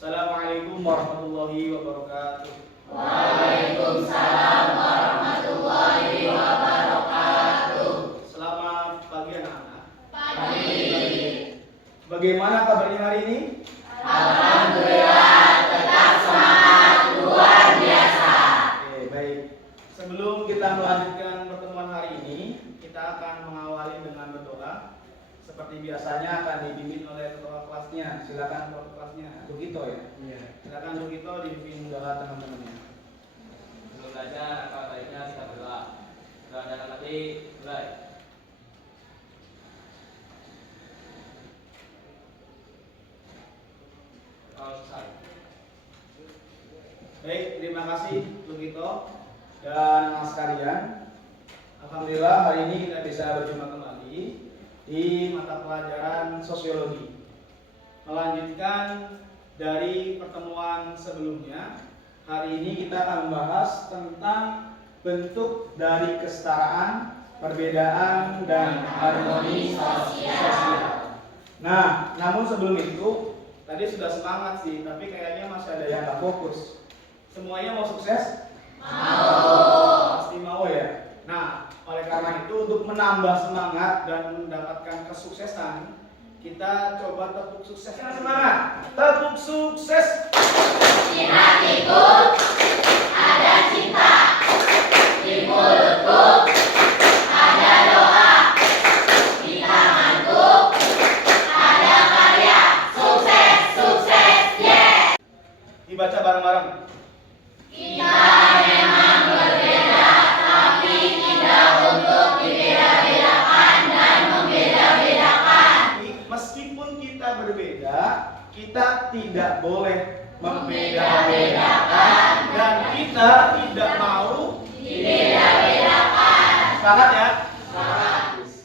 Assalamualaikum warahmatullahi wabarakatuh. Waalaikumsalam warahmatullahi wabarakatuh. Selamat pagi anak-anak. Pagi. Bagaimana kabarnya hari ini? Alhamdulillah, tetap semangat, luar biasa. Oke, baik. Sebelum kita melanjutkan pertemuan hari ini, kita akan mengawali dengan berdoa. Seperti biasanya akan dipimpin oleh ketua kelasnya. Silakan ketua kelasnya. Begitu ya? Iya. Silakan begitu dipimpin doa teman-temannya. Sebelum belajar, apa baiknya kita berdoa. Doa dan nanti mulai. Kalau selesai. Baik, terima kasih Lugito dan mas sekalian. Alhamdulillah hari ini kita bisa berjumpa kembali di mata pelajaran sosiologi. Melanjutkan dari pertemuan sebelumnya, hari ini kita akan membahas tentang bentuk dari kesetaraan, perbedaan, dan harmoni sosial. Nah, namun sebelum itu, tadi sudah semangat sih, tapi kayaknya masih ada yang nggak fokus. Semuanya mau sukses? Mau. Pasti mau ya. Nah, oleh karena itu untuk menambah semangat dan mendapatkan kesuksesan, kita coba tepuk sukses. Semangat, tepuk sukses. Di hatiku ada cinta, di mulutku ada doa, di tanganku ada karya. Sukses, sukses, yeah. Dibaca bareng-bareng. Kita memang berbeda, tapi tidak untuk dibeda-bedakan dan membeda-bedakan. Meskipun kita berbeda, kita tidak boleh Membeda-bedakan dan kita tidak mau dibeda-bedakan. sepakat ya? Sepakat.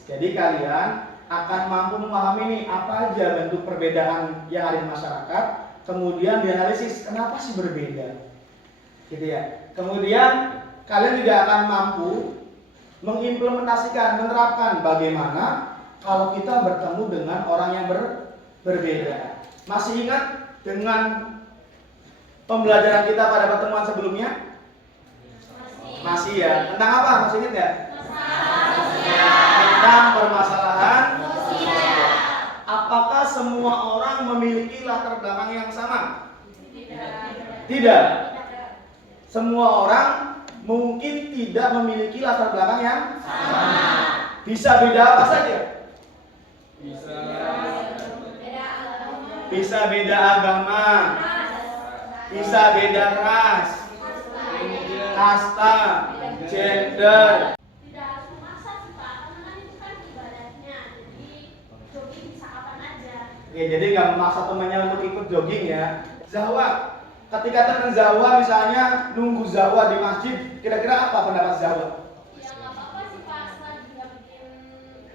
Jadi kalian akan mampu memahami nih apa aja bentuk perbedaan yang ada di masyarakat, kemudian dianalisis kenapa sih berbeda, gitu ya. Kemudian kalian juga akan mampu mengimplementasikan, menerapkan bagaimana kalau kita bertemu dengan orang yang berbeda. Masih ingat dengan pembelajaran kita pada pertemuan sebelumnya? Masih ya. Tentang apa? Masih ingat ya? Tentang permasalahan sosial. Apakah semua orang memiliki latar belakang yang sama? Tidak. Semua orang mungkin tidak memiliki latar belakang yang sama. Bisa beda apa saja? Bisa beda agama, bisa beda ras, kasta, gender. Tidak harus memaksa sih Pak, karena kan itu kan ibadahnya, jadi jogging bisa kapan aja. Oke, jadi nggak memaksa temannya untuk ikut jogging ya. Zahwa, ketika teman Zahwa misalnya nunggu Zahwa di masjid, kira-kira apa pendapat Zahwa? Ya nggak apa-apa sih Pak, selagi dia bikin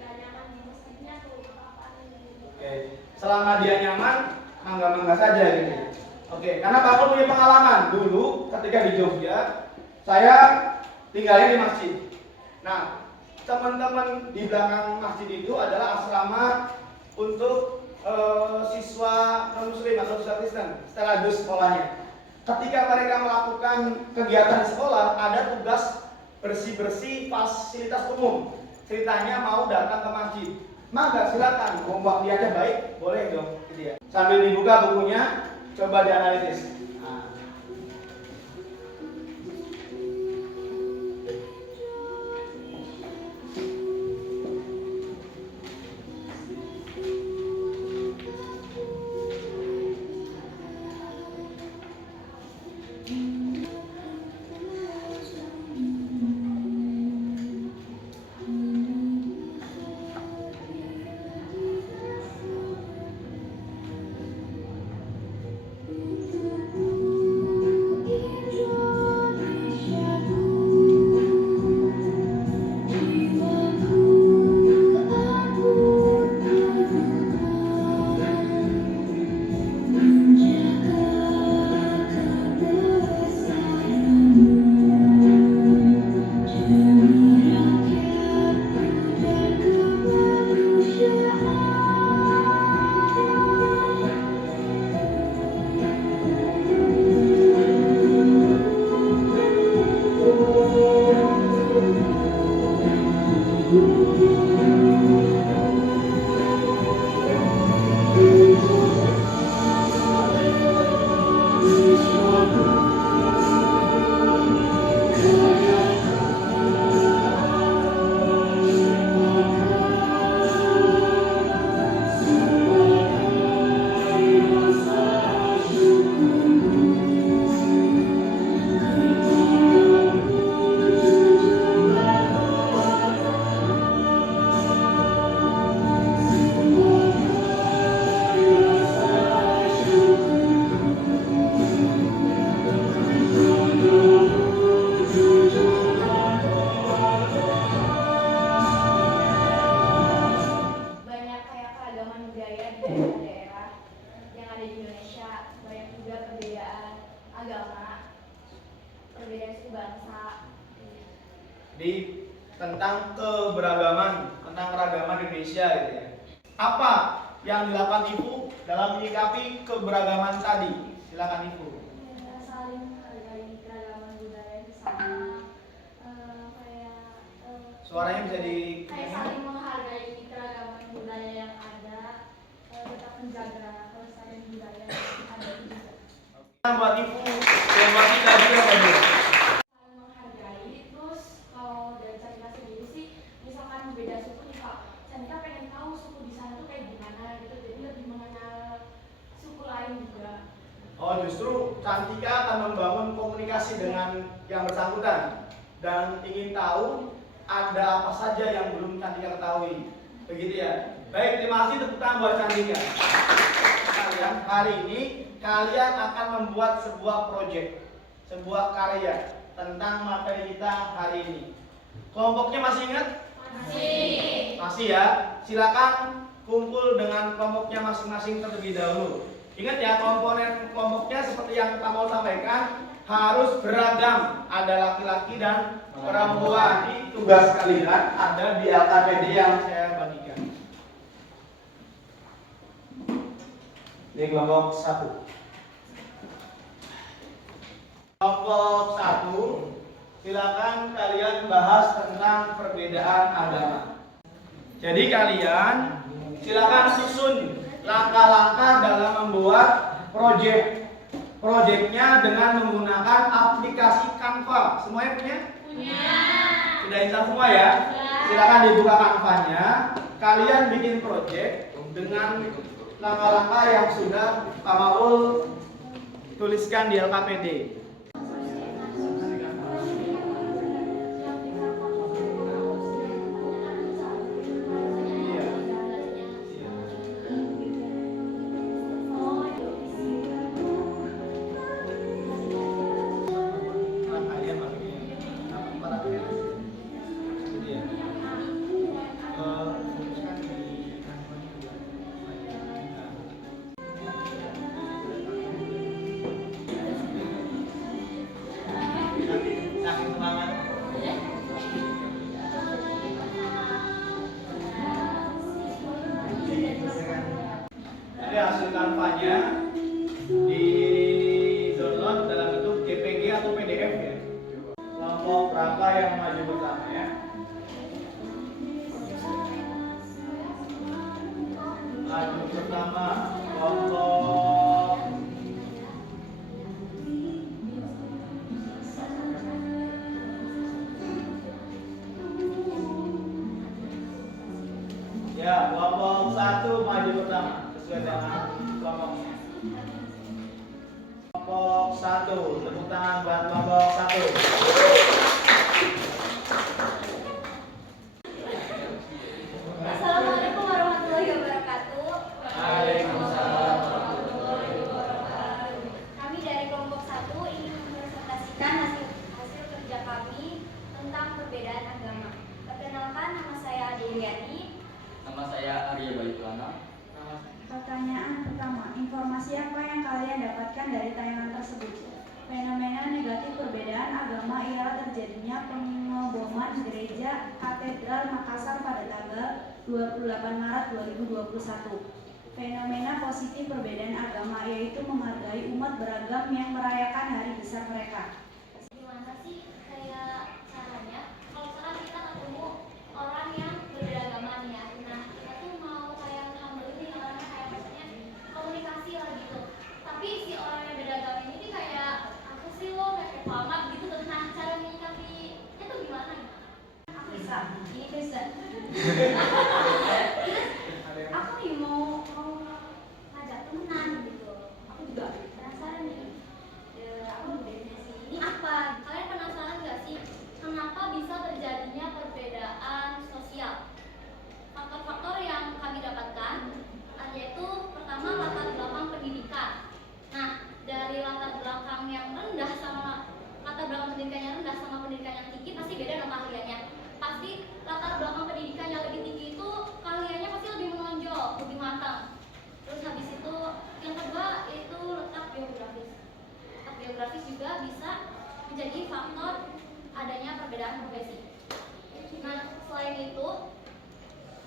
gak nyaman di masjidnya tuh nggak apa-apa nih. Oke, selama dia nyaman, mangga-mangga saja gitu. Oke, karena Pak Pul punya pengalaman dulu ketika di Jogja, saya tinggalnya di masjid. Nah, teman-teman di belakang masjid itu adalah asrama untuk siswa non-muslim atau siswa Kristen, setelah sekolahnya. Ketika mereka melakukan kegiatan di sekolah, ada tugas bersih-bersih fasilitas umum. Ceritanya mau datang ke masjid. Maka silakan, waktu aja baik, boleh dong, gitu ya. Sambil dibuka bukunya, coba dianalisis. Nah. tentang keberagaman, tentang keragaman Indonesia gitu ya. Apa yang dilakukan Ibu dalam menyikapi keberagaman tadi? Silakan Ibu. Ya, saling menghargai keragaman budaya di sana. Suaranya bisa di Kayak saling menghargai keragaman budaya yang ada, tetap menjaga kelestarian budaya yang ada juga. Buat Ibu, yang buat kita juga apa Bu? Saling menghargai, terus kalau dari Canika sendiri sih, misalkan beda suku nih Pak, Canika pengen tahu suku di sana tuh kayak gimana gitu, jadi lebih mengenal suku lain juga. Oh, justru Cantika akan membangun komunikasi dengan yang bersangkutan dan ingin tahu ada apa saja yang belum Cantika ketahui. Begitu ya. Baik, terima kasih tepuk tangan buat Cantika. Kalian hari ini kalian akan membuat sebuah proyek, sebuah karya tentang materi kita hari ini. Kelompoknya masih ingat? Masih. Masih ya. Silakan kumpul dengan kelompoknya masing-masing terlebih dahulu. Ingat ya, komponen kelompoknya seperti yang kita mau sampaikan harus beragam. Ada laki-laki dan perempuan. Ini tugas kalian ada di LKPD yang saya bagikan. Ini kelompok 1. Kelompok 1, silakan kalian bahas tentang perbedaan agama. Jadi kalian silakan susun langkah-langkah dalam membuat proyeknya dengan menggunakan aplikasi Canva. Semuanya punya? Punya. Sudah install semua ya? Silakan dibuka Canva-nya. Kalian bikin proyek dengan langkah-langkah yang sudah Pak Maul tuliskan di LKPD. Jadi hasil Canva-nya di download dalam bentuk JPG atau PDF ya. Kelompok berapa yang maju pertama ya? Maju pertama kelompok ya, kelompok 1 maju pertama sesuai dengan kelompoknya. Kelompok 1, tepuk tangan buat kelompok 1. Assalamualaikum warahmatullahi wabarakatuh. Waalaikumsalam. Kami dari kelompok 1 ingin mempresentasikan hasil kerja kami tentang perbedaan agama. Perkenalkan, nama saya Adeliani. Nama saya Arya Bayu Prana. Pertanyaan pertama, informasi apa yang kalian dapatkan dari tayangan tersebut? Fenomena negatif perbedaan agama ialah terjadinya pengeboman gereja Katedral Makassar pada tanggal 28 Maret 2021. Fenomena positif perbedaan agama yaitu menghargai umat beragam yang merayakan hari besar mereka. Gimana sih kayak caranya kalau misalkan kita ketemu orang yang berbeda agama nih ya, nah kita tuh mau kayak ngambil nih orangnya kayak maksudnya komunikasi lah gitu, tapi si orang yang beda agama ini kayak aku sih lo kayak paham gitu tuh. Nah cara menyikapinya tuh gimana? Aku bisa, ini Kristen. Terus aku nih mau ngajak temenan gitu, aku juga penasaran nih. Aku definisi ini apa? Kalian penasaran nggak sih kenapa bisa terjadinya perbedaan sosial? Faktor-faktor yang kami dapatkan yaitu pertama latar belakang pendidikan. Nah, dari latar belakang yang rendah sama latar belakang pendidikan yang rendah sama pendidikan yang tinggi pasti beda dong keahliannya. Pasti latar belakang pendidikan yang lebih tinggi itu keahliannya pasti lebih menonjol, lebih matang. Terus habis itu yang kedua itu letak geografis. Letak geografis juga bisa menjadi faktor adanya perbedaan profesi. Nah, Selain itu,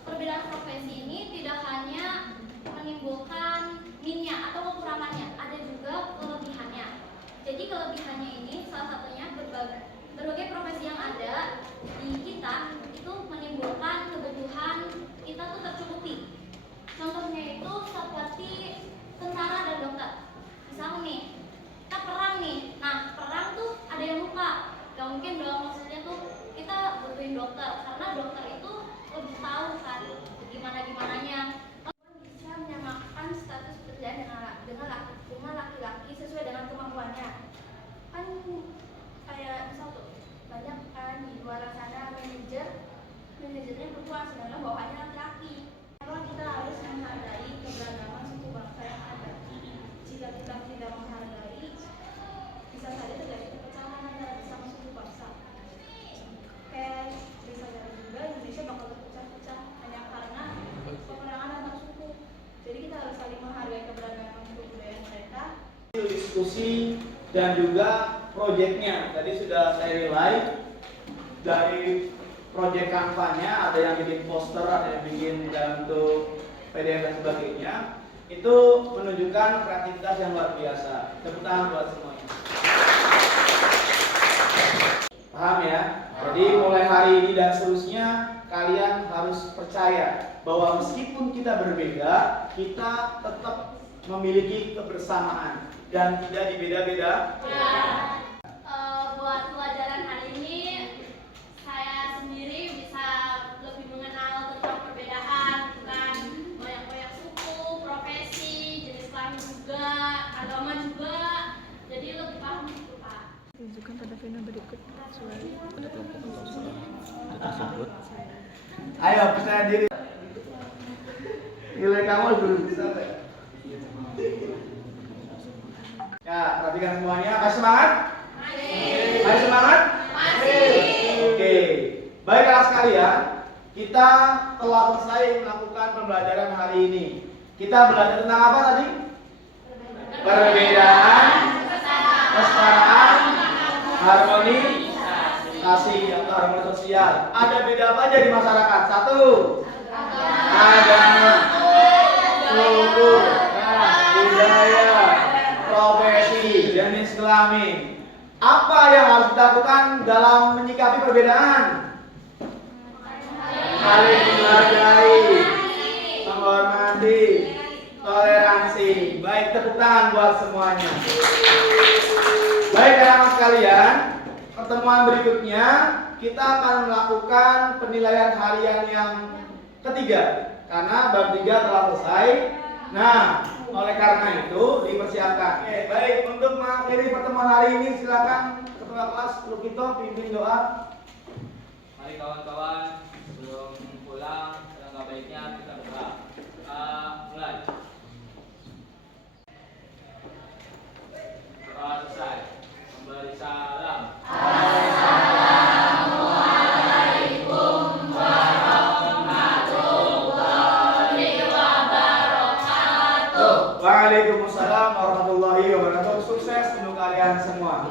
perbedaan profesi ini tidak hanya menimbulkan minnya atau kekurangannya, ada juga kelebihannya. Jadi kelebihannya ini salah satunya berbagai profesi yang ada di kita itu menimbulkan kebutuhan kita tuh tercukupi. Contohnya itu seperti tentara dan dokter. Misal nih, kita perang nih. Nah, perang tuh ada yang lupa. Gak mungkin dong, maksudnya tuh kita butuhin dokter karena dokter itu lebih tahu kan gimana-gimananya. Bisa menyamakan status pekerjaan dengan laki-laki sesuai dengan kemampuannya. Kan kayak misal tuh banyak kan di luar sana manajernya perempuan sedangkan bawahannya laki-laki. Memang kita harus menghargai keberagaman suku bangsa yang ada. Jika kita tidak menghargai, bisa saja terjadi perpecahan antara sesama suku bangsa. Kayak bisa jadi juga Indonesia bakal terpecah-pecah hanya karena peperangan antar suku. Jadi kita harus saling menghargai keberagaman suku budaya mereka. Diskusi dan juga proyeknya tadi sudah saya nilai dari proyek kampanye, ada yang bikin poster, ada yang bikin dalam bentuk PDF dan sebagainya. Itu menunjukkan kreativitas yang luar biasa. Tepuk tangan buat semuanya. Paham ya? Jadi mulai hari ini dan seterusnya kalian harus percaya bahwa meskipun kita berbeda, kita tetap memiliki kebersamaan dan tidak dibeda-beda. Buat pelajaran hari ini saya sendiri bisa lebih mengenal tentang perbedaan, bukan banyak-banyak suku, profesi, jenis kelamin juga, agama juga, jadi lebih paham gitu Pak. Tunjukkan pada pena berikut kecuali pada kelompok atau tersebut. Ayo percaya diri. Nilai kamu belum bisa. Ya, perhatikan semuanya. Masih semangat? Masih semangat? Oke. Baik kelas sekalian, kita telah selesai melakukan pembelajaran hari ini. Kita belajar tentang apa tadi? Perbedaan, kesetaraan, harmoni, kasih atau harmoni sosial. Ada beda apa aja di masyarakat? Satu, agama, suku, budaya, profesi, jenis kelamin. Apa yang harus kita lakukan dalam menyikapi perbedaan? Saling menghargai, menghormati, toleransi. Baik, tepuk tangan buat semuanya. Baik anak-anak sekalian, pertemuan berikutnya kita akan melakukan penilaian harian yang ketiga karena bab 3 telah selesai. Nah, oleh karena itu dipersiapkan. Oke, baik, untuk mengakhiri pertemuan hari ini silakan ketua kelas Lukito pimpin doa. Mari kawan-kawan, sebelum pulang, alangkah baiknya kita berdoa. Mulai. Doa selesai. Memberi salam. Waalaikumsalam warahmatullahi wabarakatuh. Sukses untuk kalian semua.